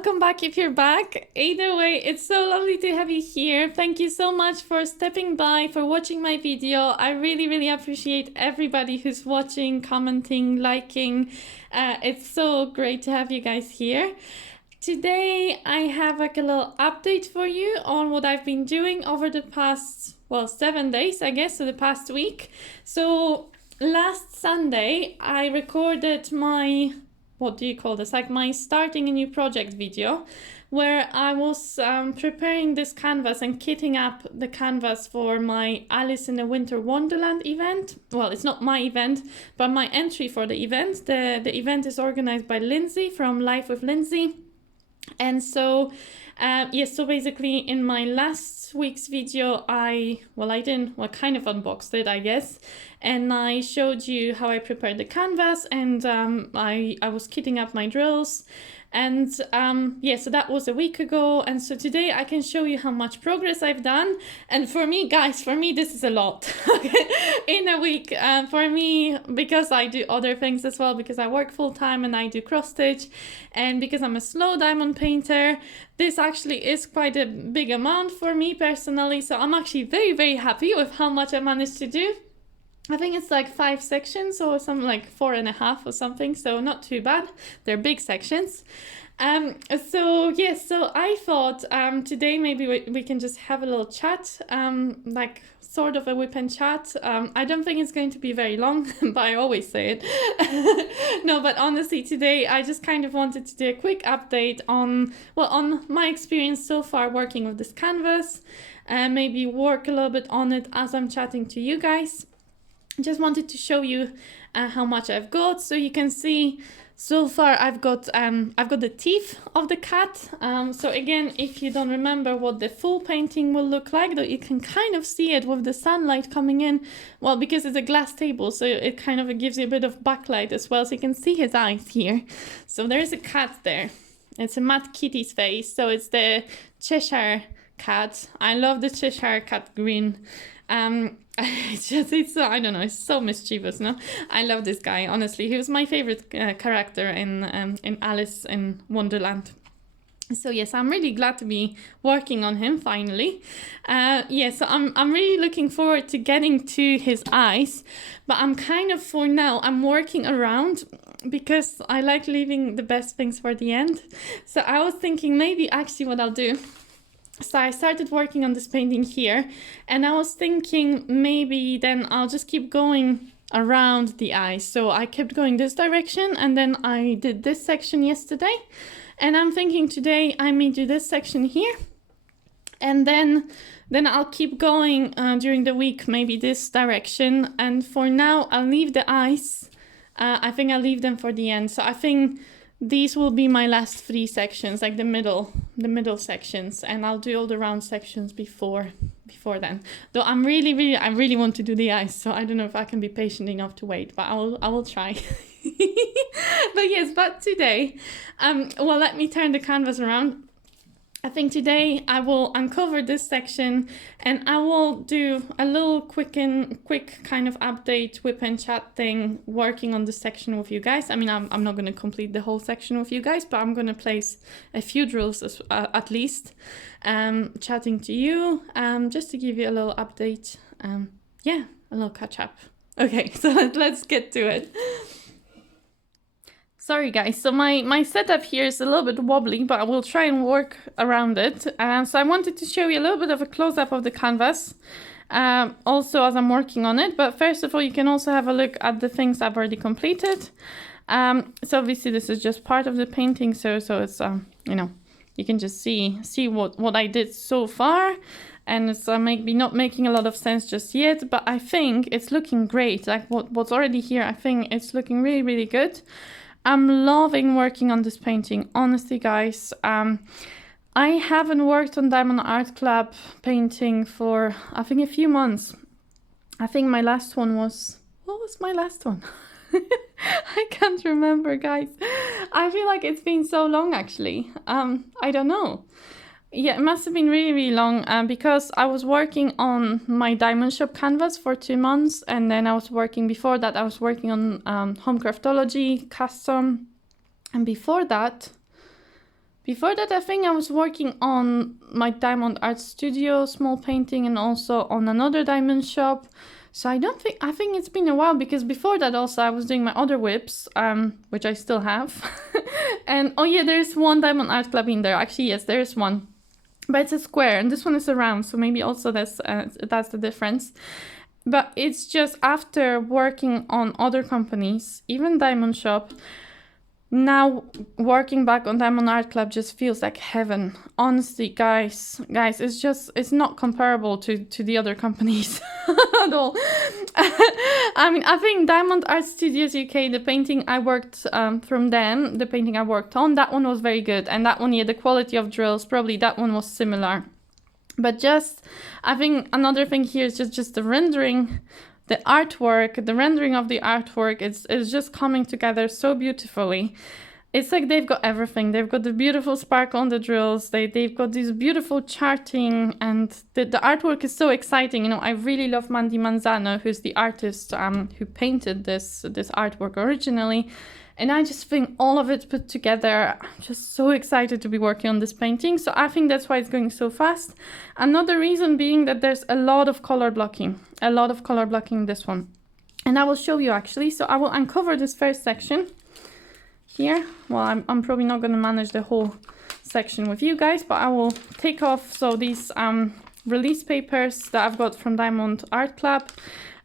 welcome back if you're back. Either way, it's so lovely to have you here. Thank you so much for stepping by, for watching my video. I really appreciate everybody who's watching, commenting, liking. It's so great to have you guys here. Today, I have like a little update for you on what I've been doing over the past, 7 days, I guess, so the past week. So last Sunday, I recorded my, what do you call this? Like my starting a new project video, where I was preparing this canvas and kitting up the canvas for my Alice in the Winter Wonderland event. Well, it's not my event, but my entry for the event. The event is organized by Lindsay from Life with Lindsay. And so, so basically in my last week's video, I kind of unboxed it, I guess. And I showed you how I prepared the canvas, and I was kitting up my drills. And so that was a week ago. And so today I can show you how much progress I've done. And for me, guys, this is a lot in a week. For me, because I do other things as well, because I work full time and I do cross stitch, and because I'm a slow diamond painter, this actually is quite a big amount for me personally. So I'm actually very happy with how much I managed to do. I think it's like 5 sections or something, like 4.5 or something, so not too bad. They're big sections. So I thought today maybe we can just have a little chat, like sort of a whip and chat. I don't think it's going to be very long, but I always say it. No, but honestly, today I just kind of wanted to do a quick update on my experience so far working with this canvas, and maybe work a little bit on it as I'm chatting to you guys. Just wanted to show you how much I've got, so you can see so far I've got the teeth of the cat. So again, if you don't remember what the full painting will look like, though you can kind of see it with the sunlight coming in, well, because it's a glass table, so it kind of gives you a bit of backlight as well, so you can see his eyes here. So there's a cat there. It's a Mad Kitty's face, so it's the Cheshire Cat. I love the Cheshire Cat green. It's so mischievous, no? I love this guy, honestly. He was my favorite character in Alice in Wonderland. So yes, I'm really glad to be working on him finally. So I'm really looking forward to getting to his eyes, but for now, I'm working around because I like leaving the best things for the end. So I was thinking maybe actually what I'll do. So I started working on this painting here, and I was thinking maybe then I'll just keep going around the eyes. So I kept going this direction, and then I did this section yesterday, and I'm thinking today I may do this section here, and then I'll keep going during the week, maybe this direction. And for now I'll leave the eyes. I think I'll leave them for the end. So I think these will be my last 3 sections, like the middle sections, and I'll do all the round sections before then. Though I really want to do the eyes, so I don't know if I can be patient enough to wait, but I will try. But today, let me turn the canvas around. I think today I will uncover this section, and I will do a little quick kind of update whip and chat thing, working on this section with you guys. I mean, I'm not going to complete the whole section with you guys, but I'm going to place a few drills at least, chatting to you, just to give you a little update. A little catch up. Okay, so let's get to it. Sorry guys, so my setup here is a little bit wobbly, but I will try and work around it. So I wanted to show you a little bit of a close-up of the canvas, also as I'm working on it. But first of all, you can also have a look at the things I've already completed. So obviously this is just part of the painting, so it's you can just see what I did so far. And it's maybe not making a lot of sense just yet, but I think it's looking great. Like what's already here, I think it's looking really good. I'm loving working on this painting, honestly, guys. I haven't worked on Diamond Art Club painting for, I think, a few months. I think my last one was... What was my last one? I can't remember, guys. I feel like it's been so long, actually. I don't know. Yeah, it must have been really long, because I was working on my Diamond Shop canvas for 2 months, and then before that I was working on Home Craftology custom, and before that Before that, I think I was working on my Diamond Art Studio small painting and also on another diamond shop. So I think it's been a while, because before that also I was doing my other WIPs, which I still have. And oh yeah, there's one Diamond Art Club in there. Actually, yes, there's one. But it's a square and this one is a round, so maybe also that's the difference. But it's just after working on other companies, even Diamond Shop, now working back on Diamond Art Club just feels like heaven. Honestly, guys, it's not comparable to the other companies at all. I mean, I think Diamond Art Studios UK, the painting I worked from them, the painting I worked on, that one was very good. And that one, yeah, the quality of drills, probably that one was similar. But just, I think another thing here is just the rendering. The artwork, the rendering of the artwork is just coming together so beautifully. It's like they've got everything. They've got the beautiful sparkle on the drills. They've got this beautiful charting, and the artwork is so exciting. You know, I really love Mandie Manzano, who's the artist who painted this artwork originally. And I just think all of it put together, I'm just so excited to be working on this painting. So I think that's why it's going so fast. Another reason being that there's a lot of color blocking in this one. And I will show you actually. So I will uncover this first section here. Well, I'm probably not going to manage the whole section with you guys, but I will take off these release papers that I've got from Diamond Art Club.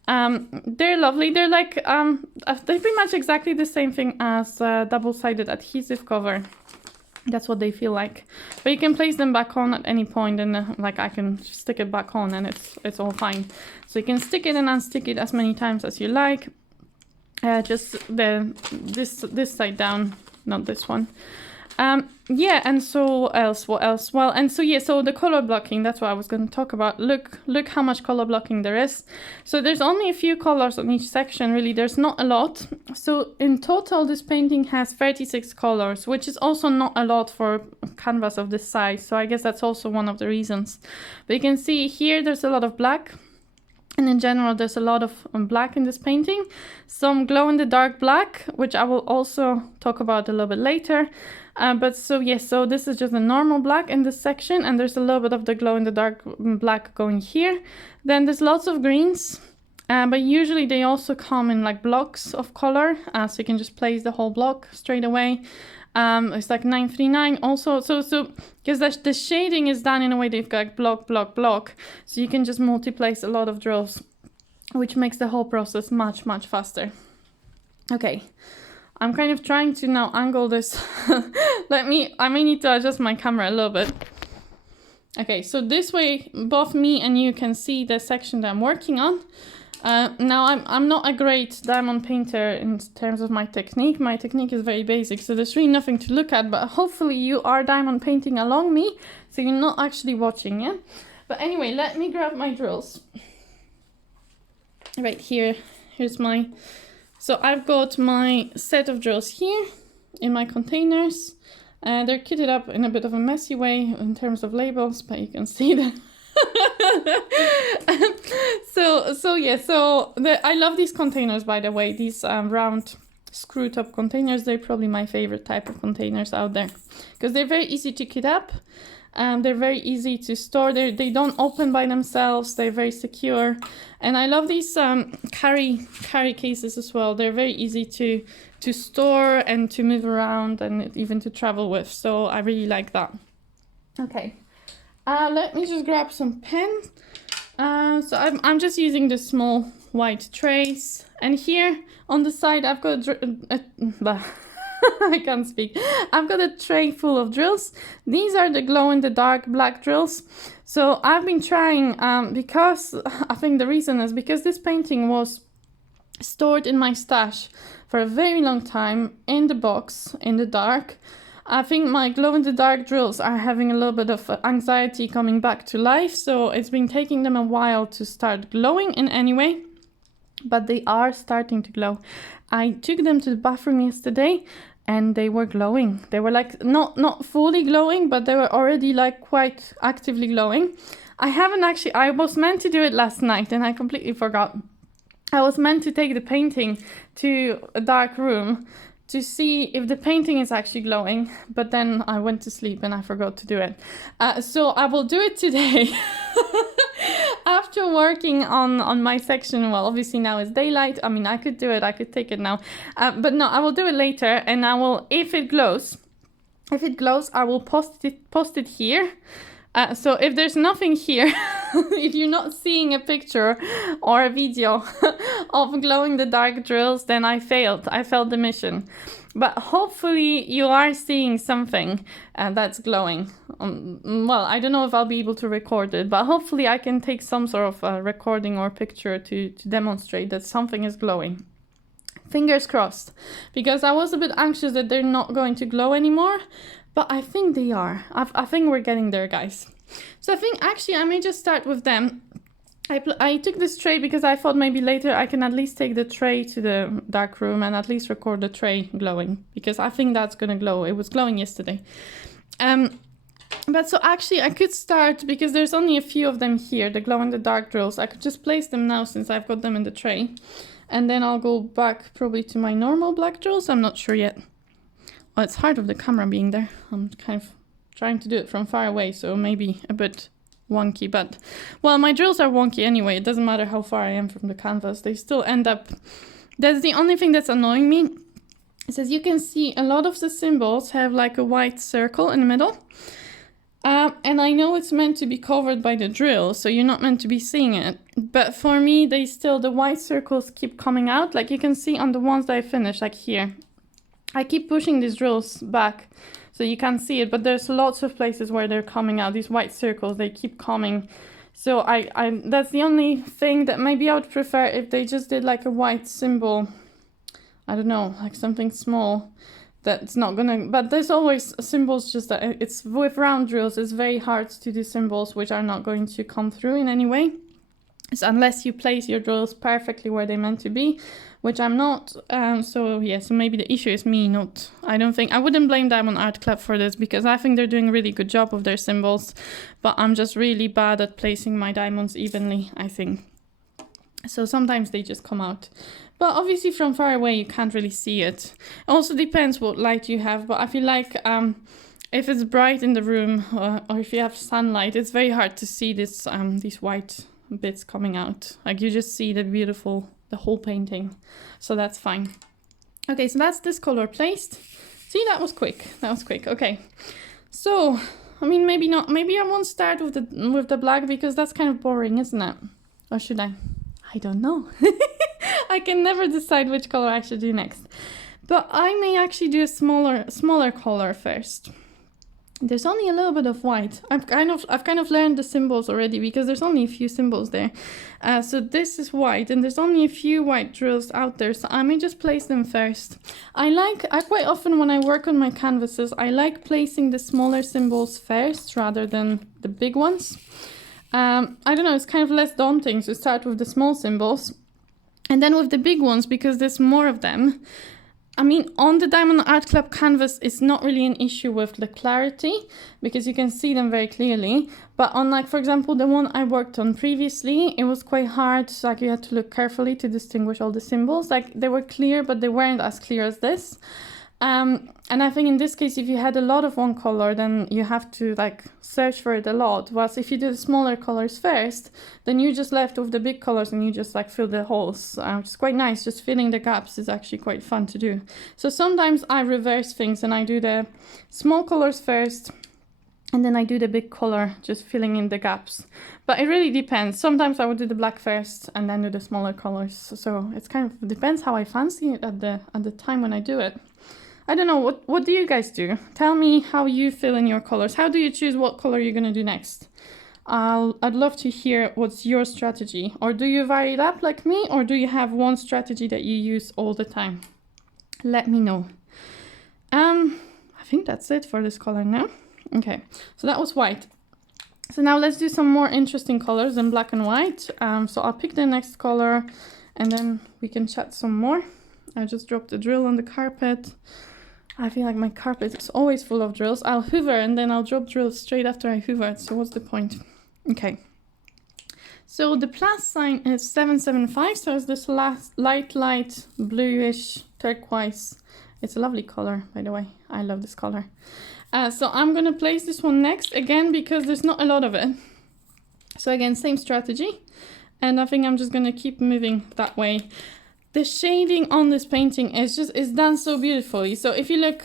They're lovely. They're like they're pretty much exactly the same thing as double-sided adhesive cover. That's what they feel like. But you can place them back on at any point, and like I can stick it back on, and it's all fine. So you can stick it and unstick it as many times as you like. Just this side down, not this one. Yeah, and so what else? Well, and so yeah, so the color blocking, that's what I was going to talk about. Look how much color blocking there is. So there's only a few colors on each section, really. There's not a lot. So in total, this painting has 36 colors, which is also not a lot for a canvas of this size. So I guess that's also one of the reasons. But you can see here, there's a lot of black. And in general, there's a lot of black in this painting. Some glow-in-the-dark black, which I will also talk about a little bit later. But so yes, so this is just a normal black in this section, and there's a little bit of the glow-in-the-dark black going here. Then there's lots of greens, but usually they also come in like blocks of color, so you can just place the whole block straight away. It's like 939 also, so because the shading is done in a way they've got block, so you can just multi-place a lot of drills, which makes the whole process much faster. Okay, I'm kind of trying to now angle this. I may need to adjust my camera a little bit. Okay, so this way both me and you can see the section that I'm working on. Now I'm not a great diamond painter in terms of my technique. My technique is very basic, so there's really nothing to look at, but hopefully you are diamond painting along me, so you're not actually watching, yeah? But anyway, let me grab my drills. Right here, here's my... So I've got my set of drills here in my containers. They're kitted up in a bit of a messy way in terms of labels, but you can see them. I love these containers, by the way. These round screw top containers, they're probably my favorite type of containers out there, because they're very easy to kit up. They're very easy to store. They don't open by themselves. They're very secure, and I love these carry cases as well. They're very easy to store and to move around and even to travel with. So I really like that. Okay. Let me just grab some pens. So I'm just using the small white trays, and here on the side I've got I can't speak. I've got a tray full of drills. These are the glow-in-the-dark black drills. So I've been trying, because I think the reason is because this painting was stored in my stash for a very long time in the box in the dark. I think my glow-in-the-dark drills are having a little bit of anxiety coming back to life, so it's been taking them a while to start glowing in any way, but they are starting to glow. I took them to the bathroom yesterday and they were glowing. They were like not fully glowing, but they were already like quite actively glowing. I was meant to do it last night and I completely forgot. I was meant to take the painting to a dark room to see if the painting is actually glowing, but then I went to sleep and I forgot to do it. So I will do it today. After working on my section, well, obviously now it's daylight. I mean, I could do it, I could take it now. But no, I will do it later, and I will, if it glows, I will post it here. So if there's nothing here, if you're not seeing a picture or a video of glowing the dark drills, then I failed the mission. But hopefully you are seeing something that's glowing. Well, I don't know if I'll be able to record it, but hopefully I can take some sort of recording or picture to demonstrate that something is glowing. Fingers crossed, because I was a bit anxious that they're not going to glow anymore, but I think they are. I think we're getting there, guys. So I think actually I may just start with them. I took this tray because I thought maybe later I can at least take the tray to the dark room and at least record the tray glowing, because I think that's gonna glow. It was glowing yesterday. But so actually I could start, because there's only a few of them here, the glow in the dark drills. I could just place them now since I've got them in the tray. And then I'll go back probably to my normal black drills. I'm not sure yet. Well, it's hard with the camera being there. I'm kind of trying to do it from far away, so maybe a bit wonky, but well, my drills are wonky anyway. It doesn't matter how far I am from the canvas, they still end up. That's the only thing that's annoying me. It says you can see a lot of the symbols have like a white circle in the middle, and I know it's meant to be covered by the drill, so you're not meant to be seeing it, but for me the white circles keep coming out. Like you can see on the ones that I finished, like here, I keep pushing these drills back so you can't see it, but there's lots of places where they're coming out. These white circles, they keep coming. So I that's the only thing that maybe I would prefer if they just did like a white symbol. I don't know, like something small that's not gonna, but there's always symbols, just that it's with round drills, it's very hard to do symbols which are not going to come through in any way. So unless you place your drills perfectly where they're meant to be, which I'm not, so yeah, so maybe the issue is me, not, I wouldn't blame Diamond Art Club for this, because I think they're doing a really good job of their symbols, but I'm just really bad at placing my diamonds evenly, I think. So sometimes they just come out. But obviously from far away you can't really see it. Also depends what light you have, but I feel like if it's bright in the room, or if you have sunlight, it's very hard to see this these white bits coming out. Like you just see the whole painting, so that's fine. Okay, so that's this color placed. See, that was quick. Okay, so I mean, maybe I won't start with the black, because that's kind of boring, isn't it? Or should I don't know. I can never decide which color I should do next, but I may actually do a smaller color first. There's only a little bit of white. I've kind of learned the symbols already, because there's only a few symbols there. So this is white, and there's only a few white drills out there, so I may just place them first. I quite often when I work on my canvases, I like placing the smaller symbols first rather than the big ones. I don't know, it's kind of less daunting to start with the small symbols, and then with the big ones, because there's more of them. I mean, on the Diamond Art Club canvas, it's not really an issue with the clarity, because you can see them very clearly. But on, like, for example, the one I worked on previously, it was quite hard. Like, you had to look carefully to distinguish all the symbols. Like, they were clear, but they weren't as clear as this. And I think in this case, if you had a lot of one color, then you have to like search for it a lot. Whilst if you do the smaller colors first, then you just left with the big colors and you just like fill the holes, which is quite nice. Just filling the gaps is actually quite fun to do. So sometimes I reverse things and I do the small colors first, and then I do the big color, just filling in the gaps. But it really depends. Sometimes I would do the black first and then do the smaller colors. So it's kind of depends how I fancy it at the time when I do it. I don't know, what do you guys do? Tell me how you fill in your colors. How do you choose what color you're gonna do next? I'd love to hear what's your strategy. Or do you vary it up like me, or do you have one strategy that you use all the time? Let me know. I think that's it for this color now. Okay, so that was white. So now let's do some more interesting colors than black and white. So I'll pick the next color and then we can chat some more. I just dropped a drill on the carpet. I feel like my carpet is always full of drills. I'll hoover and then I'll drop drills straight after I hoovered. So what's the point? Okay. So the plus sign is 775. So it's this last light bluish turquoise. It's a lovely color, by the way. I love this color. So I'm gonna place this one next, again, because there's not a lot of it. So again, same strategy. And I think I'm just gonna keep moving that way. The shading on this painting is done so beautifully. So if you look,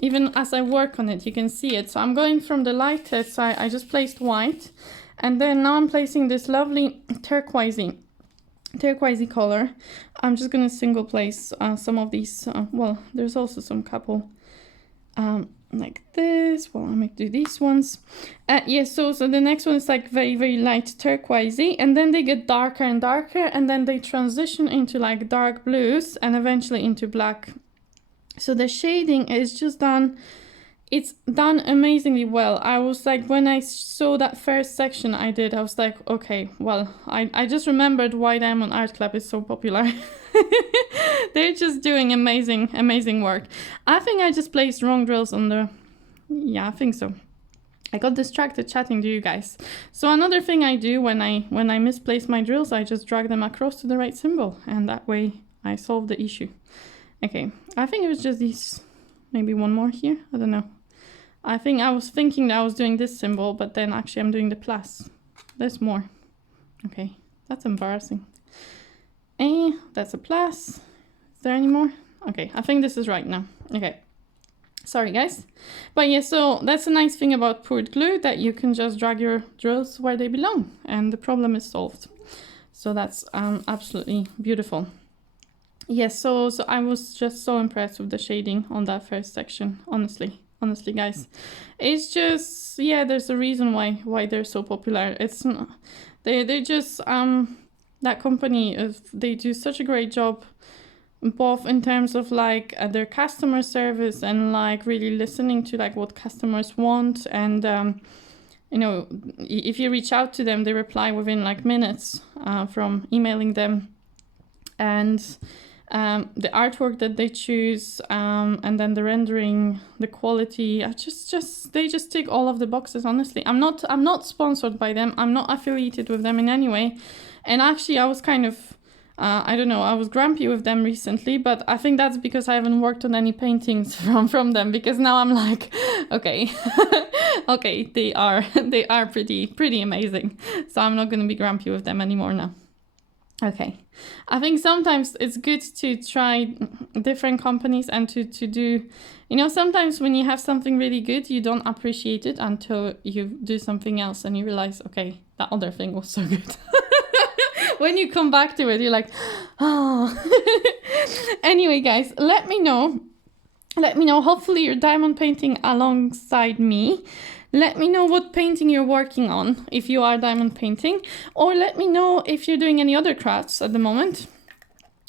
even as I work on it, you can see it. So I'm going from the lightest, so I just placed white. And then now I'm placing this lovely turquoisey color. I'm just gonna single place some of these. Well, there's also some couple like this. Well, I'm gonna do these ones. Yeah, so the next one is like very, very light turquoisey, and then they get darker and darker, and then they transition into like dark blues and eventually into black. So the shading is just done. It's done amazingly well. I was like, when I saw that first section I was like, okay, well, I just remembered why Diamond Art Club is so popular. They're just doing amazing work. I think I just placed wrong drills on the... Yeah, I think so. I got distracted chatting to you guys. So another thing I do when I misplace my drills, I just drag them across to the right symbol, and that way I solve the issue. Okay, I think it was just these... Maybe one more here, I don't know. I think I was thinking that I was doing this symbol, but then actually I'm doing the plus. There's more. Okay, that's embarrassing. That's a plus. Is there any more? Okay, I think this is right now. Okay, sorry guys. But yeah, so that's a nice thing about poured glue, that you can just drag your drills where they belong and the problem is solved. So that's absolutely beautiful. Yes, so I was just so impressed with the shading on that first section, honestly guys. It's just, yeah, there's a reason why they're so popular. It's not, they're just that company, they do such a great job, both in terms of like their customer service and like really listening to like what customers want, and you know, if you reach out to them, they reply within like minutes from emailing them. And the artwork that they choose, and then the rendering, the quality, they just tick all of the boxes, honestly. I'm not sponsored by them. I'm not affiliated with them in any way. And actually I was kind of, I don't know, I was grumpy with them recently, but I think that's because I haven't worked on any paintings from them, because now I'm like, okay, okay, they are pretty amazing. So I'm not going to be grumpy with them anymore now. Okay, I think sometimes it's good to try different companies and to do, you know, sometimes when you have something really good, you don't appreciate it until you do something else and you realize, okay, that other thing was so good. When you come back to it, you're like, oh. Anyway, guys, let me know, hopefully you're diamond painting alongside me. Let me know what painting you're working on, if you are diamond painting, or let me know if you're doing any other crafts at the moment.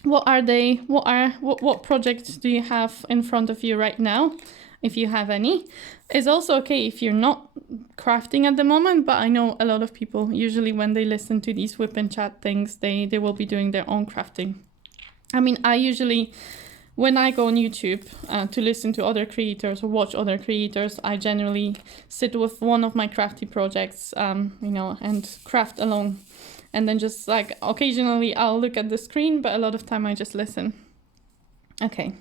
What are they? What projects do you have in front of you right now, if you have any? It's also okay if you're not crafting at the moment, but I know a lot of people, usually when they listen to these WIP and chat things, they will be doing their own crafting. I mean, I usually... When I go on YouTube to listen to other creators or watch other creators, I generally sit with one of my crafty projects, you know, and craft along. And then just like occasionally I'll look at the screen, but a lot of time I just listen. Okay.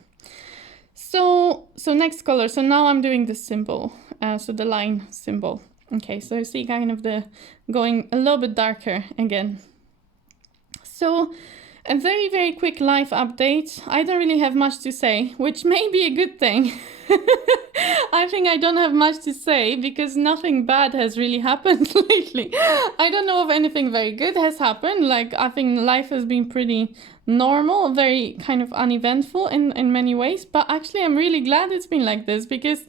So next color. So now I'm doing the symbol. So the line symbol. Okay, so you see kind of the going a little bit darker again. So... a very, very quick life update. I don't really have much to say, which may be a good thing. I think I don't have much to say because nothing bad has really happened lately. I don't know if anything very good has happened. Like, I think life has been pretty normal, very kind of uneventful in many ways. But actually, I'm really glad it's been like this, because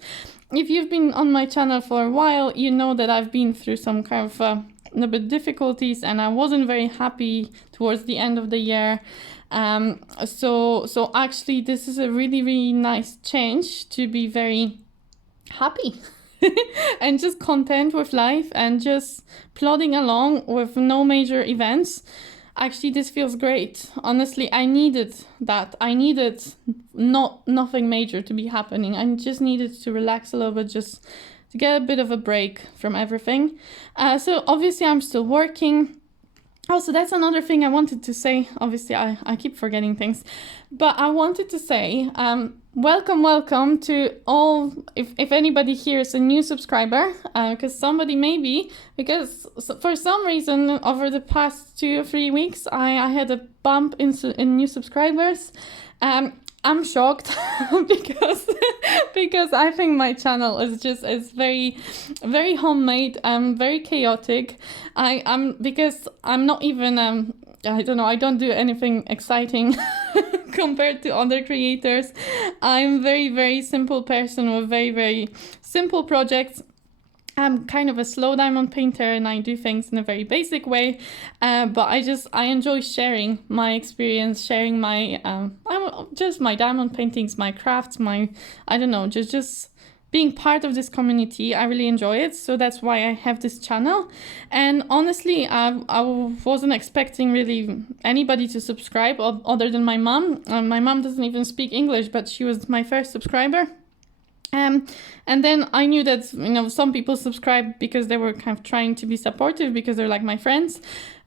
if you've been on my channel for a while, you know that I've been through some kind of... a bit difficulties, and I wasn't very happy towards the end of the year. So actually this is a really, really nice change to be very happy and just content with life and just plodding along with no major events. Actually, this feels great. Honestly, I needed that. I needed nothing major to be happening. I just needed to relax a little bit, just to get a bit of a break from everything. So obviously I'm still working. Oh, so that's another thing I wanted to say. Obviously, I keep forgetting things. But I wanted to say, welcome to all, if anybody here is a new subscriber, because somebody maybe, because for some reason over the past 2 or 3 weeks, I had a bump in new subscribers. I'm shocked because I think my channel is very very homemade, very chaotic. Because I'm not even I don't know, I don't do anything exciting compared to other creators. I'm very very simple person with very very simple projects. I'm kind of a slow diamond painter and I do things in a very basic way, but I enjoy sharing my experience, sharing my just my diamond paintings, my crafts, my, I don't know, just being part of this community. I really enjoy it, so that's why I have this channel. And honestly, I wasn't expecting really anybody to subscribe other than my mom. My mom doesn't even speak English, but she was my first subscriber. And then I knew that, you know, some people subscribe because they were kind of trying to be supportive because they're like my friends.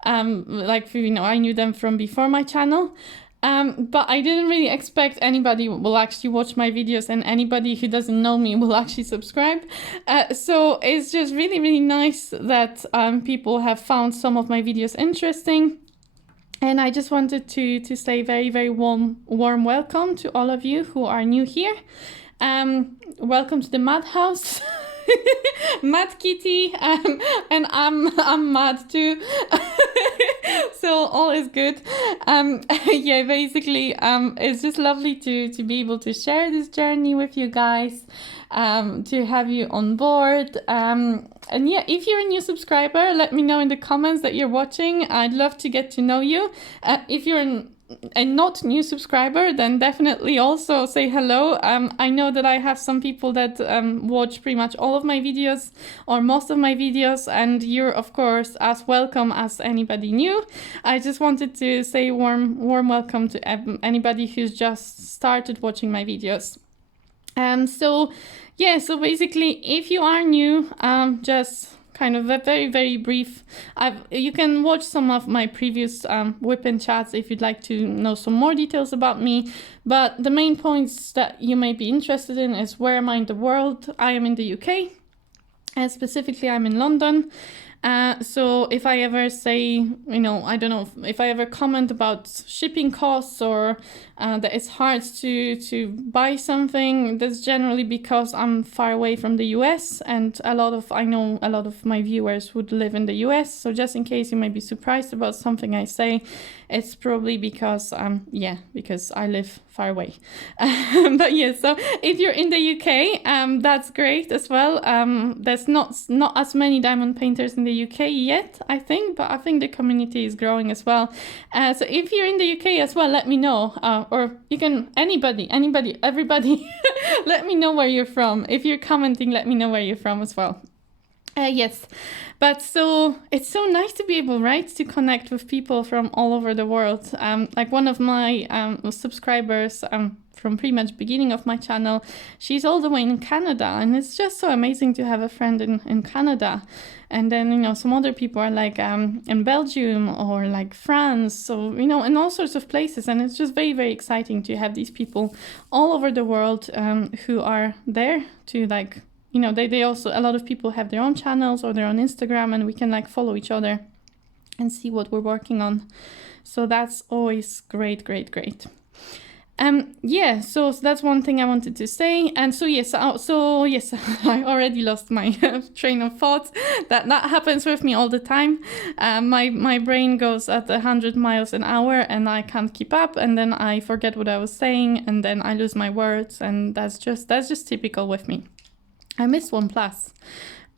Like, you know, I knew them from before my channel. But I didn't really expect anybody will actually watch my videos and anybody who doesn't know me will actually subscribe. So it's just really, really nice that people have found some of my videos interesting. And I just wanted to say very, very warm welcome to all of you who are new here. Welcome to the madhouse. Mad Kitty, and I'm mad too. So all is good. Yeah, basically, it's just lovely to be able to share this journey with you guys, to have you on board. And yeah, if you're a new subscriber, let me know in the comments that you're watching. I'd love to get to know you. If you're a not new subscriber, then definitely also say hello. I know that I have some people that watch pretty much all of my videos or most of my videos, and you're of course as welcome as anybody new. I just wanted to say warm welcome to anybody who's just started watching my videos. So yeah, so basically if you are new, just kind of a very, very brief. You can watch some of my previous WIP-and-chats if you'd like to know some more details about me. But the main points that you may be interested in is where am I in the world? I am in the UK, and specifically I'm in London. So if I ever say, you know, I don't know, if I ever comment about shipping costs or that it's hard to buy something, that's generally because I'm far away from the US, and I know a lot of my viewers would live in the US. So just in case you may be surprised about something I say, it's probably because because I live far away. But yeah, so if you're in the UK, that's great as well. There's not as many diamond painters in the UK yet, I think, but I think the community is growing as well. So if you're in the UK as well, let me know. Or you can, anybody, everybody, let me know where you're from. If you're commenting, let me know where you're from as well. Yes, but so it's so nice to be able, right, to connect with people from all over the world. Like one of my subscribers from pretty much beginning of my channel, she's all the way in Canada, and it's just so amazing to have a friend in Canada. And then, you know, some other people are like in Belgium or like France, so, you know, in all sorts of places. And it's just very, very exciting to have these people all over the world who are there to, like, you know, they also, a lot of people have their own channels or their own Instagram, and we can like follow each other and see what we're working on. So that's always great. Yeah, so that's one thing I wanted to say. And so yes, I already lost my train of thought. That happens with me all the time. My brain goes at 100 miles an hour and I can't keep up, and then I forget what I was saying, and then I lose my words, and that's just typical with me. I missed one plus.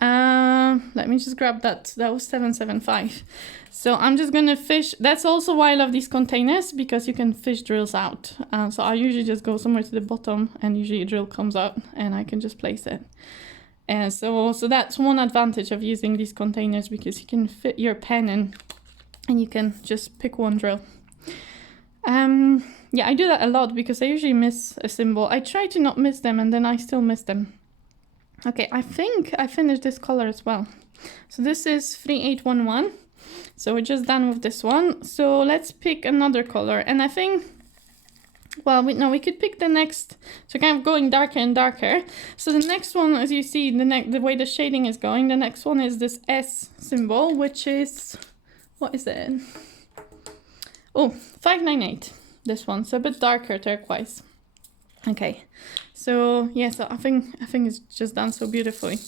Let me just grab that. That was 775. So I'm just gonna fish. That's also why I love these containers, because you can fish drills out. So I usually just go somewhere to the bottom, and usually a drill comes out and I can just place it. And so that's one advantage of using these containers, because you can fit your pen in and you can just pick one drill. Yeah, I do that a lot because I usually miss a symbol. I try to not miss them, and then I still miss them. Okay, I think I finished this color as well. So this is 3811. So we're just done with this one. So let's pick another color. And I think, well, we could pick the next, so kind of going darker and darker. So the next one, as you see, the way the shading is going, the next one is this S symbol, which is, what is it? Oh, 598, this one, so a bit darker turquoise. Okay, so yeah, so I think it's just done so beautifully.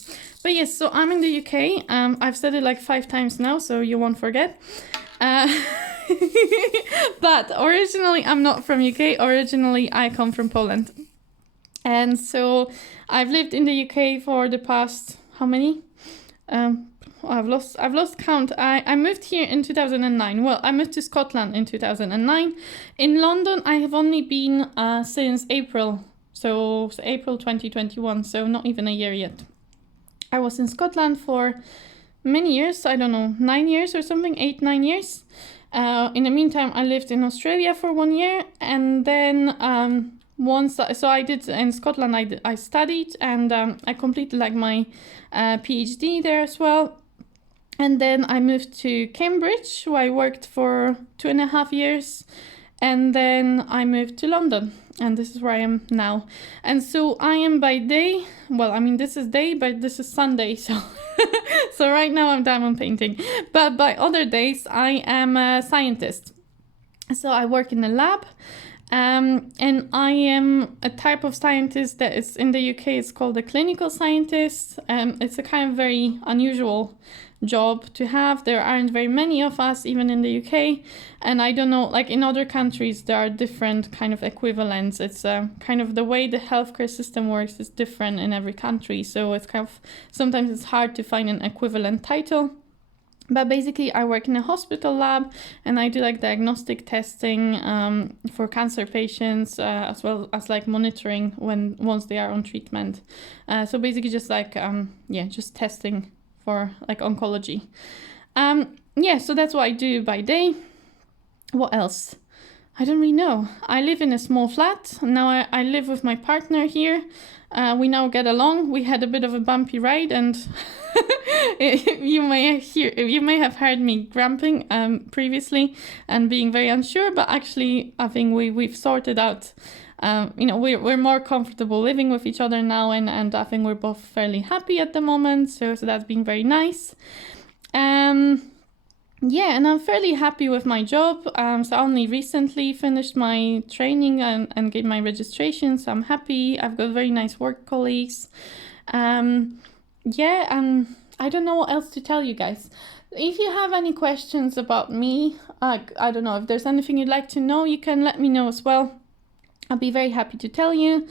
But yes, so I'm in the UK. I've said it like 5 times now, so you won't forget. But originally I'm not from UK. Originally I come from Poland. And so I've lived in the UK for the past, how many? I've lost count. I moved here in 2009. Well, I moved to Scotland in 2009. In London, I have only been since April. So April 2021, so not even a year yet. I was in Scotland for many years, I don't know, 9 years or something, 8-9 years. In the meantime, I lived in Australia for 1 year, and then so I did in Scotland. I studied, and I completed like my PhD there as well. And then I moved to Cambridge, where I worked for 2.5 years, and then I moved to London, and this is where I am now. And so I am by day, well, I mean, this is day, but this is Sunday, so so right now I'm diamond painting. But by other days, I am a scientist. So I work in a lab, and I am a type of scientist that is in the UK, it's called a clinical scientist. It's a kind of very unusual job to have. There aren't very many of us, even in the UK, and I don't know, like in other countries there are different kind of equivalents. It's kind of the way the healthcare system works is different in every country, so it's kind of sometimes it's hard to find an equivalent title. But basically I work in a hospital lab, and I do like diagnostic testing for cancer patients, as well as like monitoring once they are on treatment. So basically just like just testing for like oncology. So that's what I do by day. What else? I don't really know. I live in a small flat. Now I live with my partner here. We now get along. We had a bit of a bumpy ride, and you may have heard me grumping previously and being very unsure, but actually I think we've sorted out. We're more comfortable living with each other now, and I think we're both fairly happy at the moment, so that's been very nice. And I'm fairly happy with my job. So I only recently finished my training and gave my registration, so I'm happy. I've got very nice work colleagues. And I don't know what else to tell you guys. If you have any questions about me, I don't know, if there's anything you'd like to know, you can let me know as well. I'll be very happy to tell you.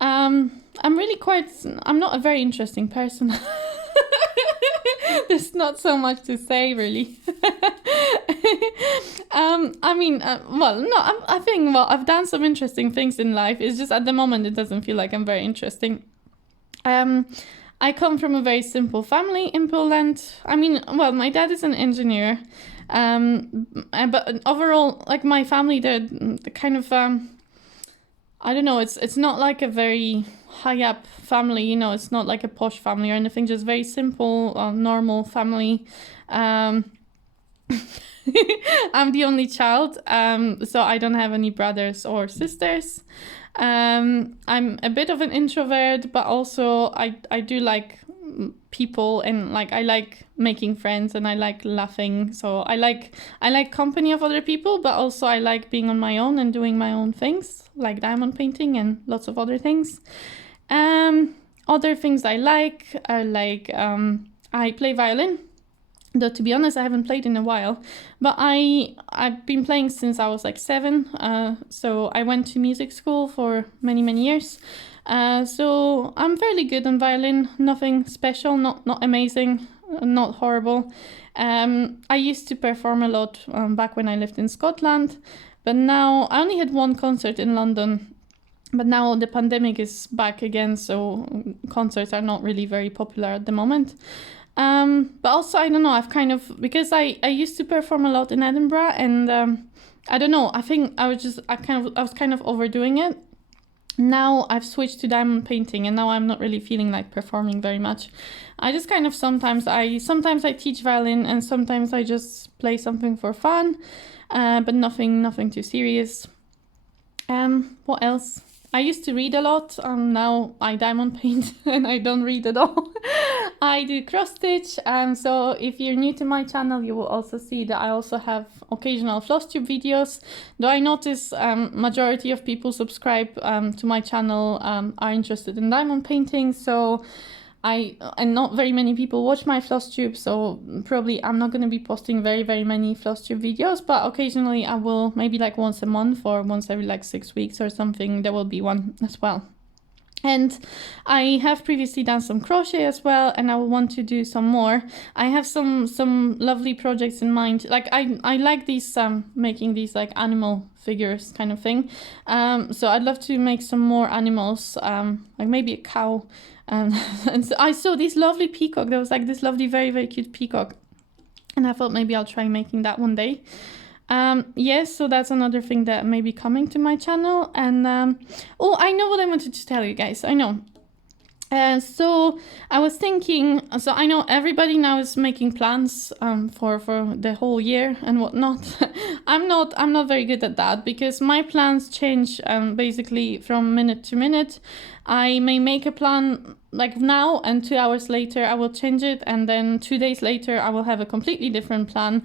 I'm not a very interesting person. There's not so much to say, really. I've done some interesting things in life. It's just at the moment it doesn't feel like I'm very interesting. I come from a very simple family in Poland. My dad is an engineer. But overall, like my family, they're kind of... I don't know, it's not like a very high up family, it's not like a posh family or anything, just very simple, normal family. I'm the only child, so I don't have any brothers or sisters. I'm a bit of an introvert, but also I do like people, and like I like making friends, and I like laughing, so I like company of other people, but also I like being on my own and doing my own things, like diamond painting and lots of other things. Other things I like are like I play violin, though to be honest I haven't played in a while, but I've been playing since I was like 7, so I went to music school for many years. So I'm fairly good on violin, nothing special, not amazing, not horrible. I used to perform a lot back when I lived in Scotland, but now I only had one concert in London, but now the pandemic is back again, so concerts are not really very popular at the moment. But also, I don't know, I've kind of, because I used to perform a lot in Edinburgh, and I don't know, I think I was kind of overdoing it. now I've switched to diamond painting, and now I'm not really feeling like performing very much. I just kind of sometimes I teach violin, and sometimes I just play something for fun, but nothing too serious. What else? I used to read a lot. Now I diamond paint and I don't read at all. I do cross stitch. So if you're new to my channel, you will also see that I also have occasional flosstube videos. Though I notice majority of people subscribe to my channel are interested in diamond painting. So and not very many people watch my flosstube, so probably I'm not going to be posting very many flosstube videos, but occasionally I will, maybe like once a month or once every like 6 weeks or something, there will be one as well. And I have previously done some crochet as well, and I will want to do some more. I have some lovely projects in mind. Like I like these making these like animal figures kind of thing. So I'd love to make some more animals, like maybe a cow. And so I saw this lovely peacock. There was like this lovely, very cute peacock, and I thought maybe I'll try making that one day. Yes, so that's another thing that may be coming to my channel. And oh, I know what I wanted to tell you guys. I know. So I was thinking, so I know everybody now is making plans for the whole year and whatnot. I'm not very good at that, because my plans change basically from minute to minute. I may make a plan like now, and 2 hours later I will change it, and then 2 days later I will have a completely different plan.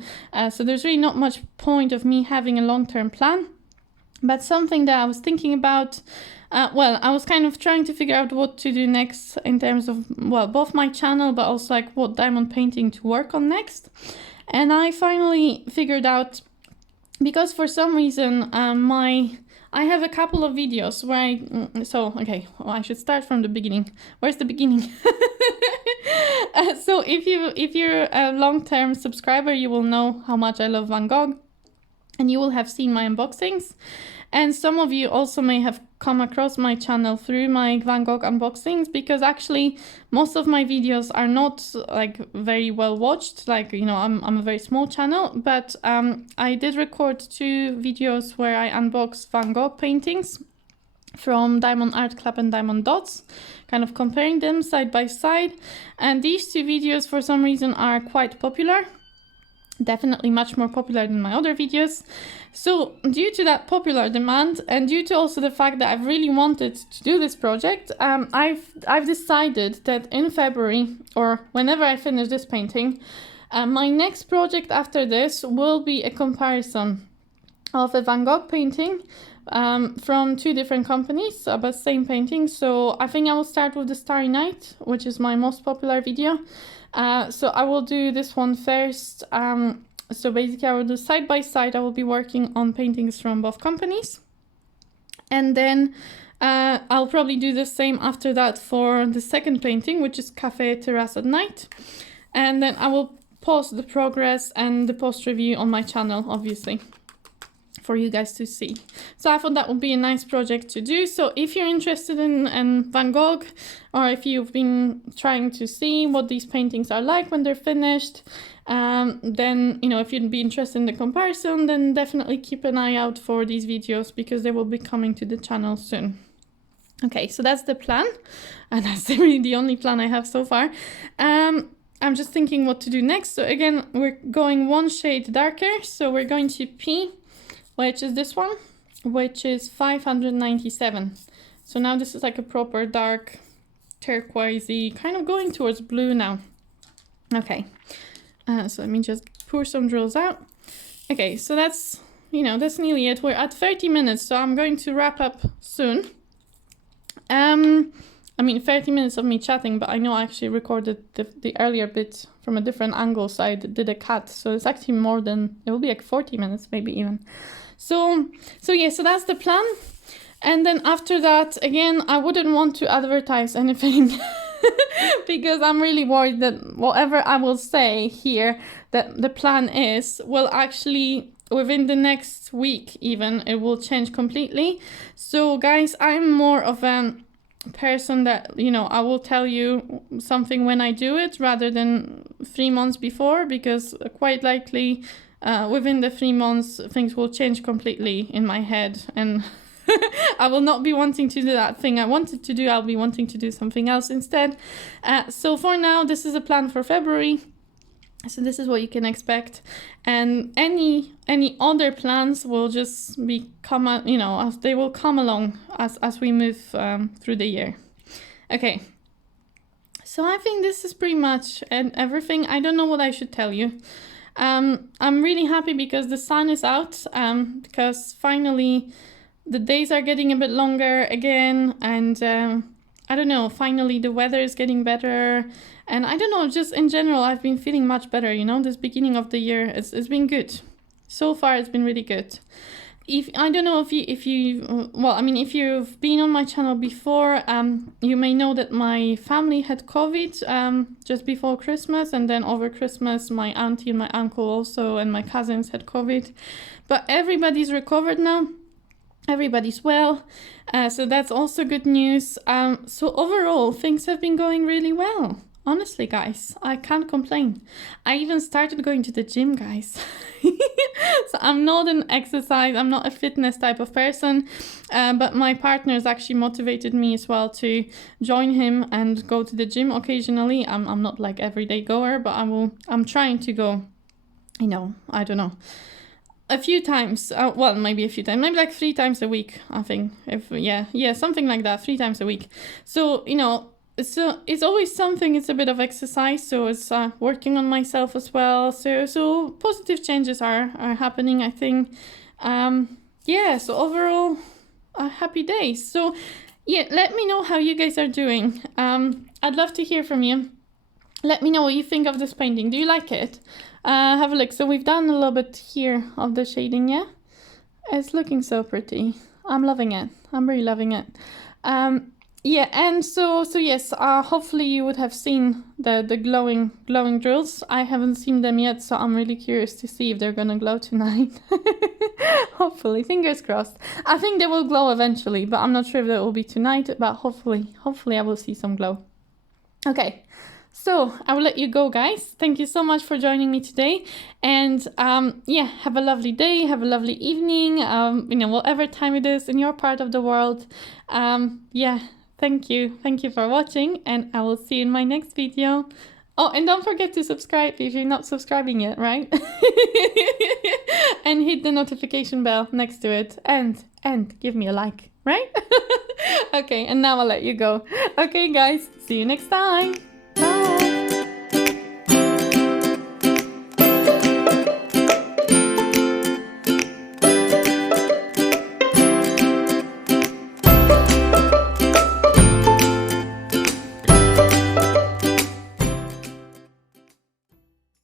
So there's really not much point of me having a long-term plan. But something that I was thinking about, well, I was kind of trying to figure out what to do next in terms of, well, both my channel, but also like what diamond painting to work on next. And I finally figured out, because for some reason I have a couple of videos where okay, well, I should start from the beginning. Where's the beginning? So if you're a long-term subscriber, you will know how much I love Van Gogh, and you will have seen my unboxings. And some of you also may have come across my channel through my Van Gogh unboxings, because actually most of my videos are not like very well watched. Like, you know, I'm a very small channel, but I did record 2 videos where I unboxed Van Gogh paintings from Diamond Art Club and Diamond Dots, kind of comparing them side by side. And these 2 videos for some reason are quite popular. Definitely much more popular than my other videos. So due to that popular demand, and due to also the fact that I've really wanted to do this project, I've decided that in February, or whenever I finish this painting, my next project after this will be a comparison of a Van Gogh painting from 2 different companies, but same painting. So I think I will start with the Starry Night, which is my most popular video. So I will do this one first. So basically I will do side by side. I will be working on paintings from both companies. And then I'll probably do the same after that for the second painting, which is Cafe Terrace at Night. And then I will post the progress and the post review on my channel, obviously, for you guys to see. So I thought that would be a nice project to do. So if you're interested in Van Gogh, or if you've been trying to see what these paintings are like when they're finished, then, you know, if you'd be interested in the comparison, then definitely keep an eye out for these videos, because they will be coming to the channel soon. Okay, so that's the plan, and that's really the only plan I have so far. I'm just thinking what to do next. So again, we're going 1 shade darker. So we're going to P, which is this one, which is 597. So now this is like a proper dark turquoisey, kind of going towards blue now. Okay, so let me just pour some drills out. Okay, so that's, you know, that's nearly it. We're at 30 minutes, so I'm going to wrap up soon. I mean, 30 minutes of me chatting, but I know I actually recorded the earlier bit from a different angle, so I did a cut. So it's actually more than, it will be like 40 minutes, maybe even. So yeah, so that's the plan. And then after that, again, I wouldn't want to advertise anything because I'm really worried that whatever I will say here, that the plan is, will actually, within the next week even, it will change completely. So guys, I'm more of a person that, you know, I will tell you something when I do it rather than 3 months before, because quite likely within the 3 months things will change completely in my head, and I will not be wanting to do that thing I wanted to do. I'll be wanting to do something else instead. So for now, this is a plan for February. So this is what you can expect, and any other plans will just you know, as they will come along as we move through the year. Okay. So I think this is pretty much everything. I don't know what I should tell you. I'm really happy because the sun is out. Because finally the days are getting a bit longer again, and I don't know. Finally the weather is getting better. And I don't know, just in general, I've been feeling much better, you know, this beginning of the year. It's been good. So far, it's been really good. I don't know if you've been on my channel before, you may know that my family had COVID just before Christmas, and then over Christmas, my auntie and my uncle also, and my cousins had COVID. But everybody's recovered now. Everybody's well. So that's also good news. So overall, things have been going really well. Honestly, guys, I can't complain. I even started going to the gym, guys. So I'm not I'm not a fitness type of person, but my partner has actually motivated me as well to join him and go to the gym occasionally. I'm not like everyday goer, but I'm trying to go, you know, I don't know, a few times, maybe a few times, maybe like 3 times a week, I think. Something like that, 3 times a week. So, you know, so it's always something, it's a bit of exercise, so it's working on myself as well. So positive changes are happening, I think. So overall, happy days. So yeah, let me know how you guys are doing. I'd love to hear from you. Let me know what you think of this painting. Do you like it? Have a look. So we've done a little bit here of the shading, yeah? It's looking so pretty. I'm loving it. I'm really loving it. Yeah, and so yes, hopefully you would have seen the glowing drills. I haven't seen them yet, so I'm really curious to see if they're gonna glow tonight. Hopefully, fingers crossed. I think they will glow eventually, but I'm not sure if that will be tonight, but hopefully I will see some glow. Okay, so I will let you go, guys. Thank you so much for joining me today, and have a lovely day, have a lovely evening, you know, whatever time it is in your part of the world. Thank you for watching, and I will see you in my next video. Oh, and don't forget to subscribe if you're not subscribing yet, right? And hit the notification bell next to it, and give me a like, right? Okay, and now I'll let you go. Okay, guys, see you next time.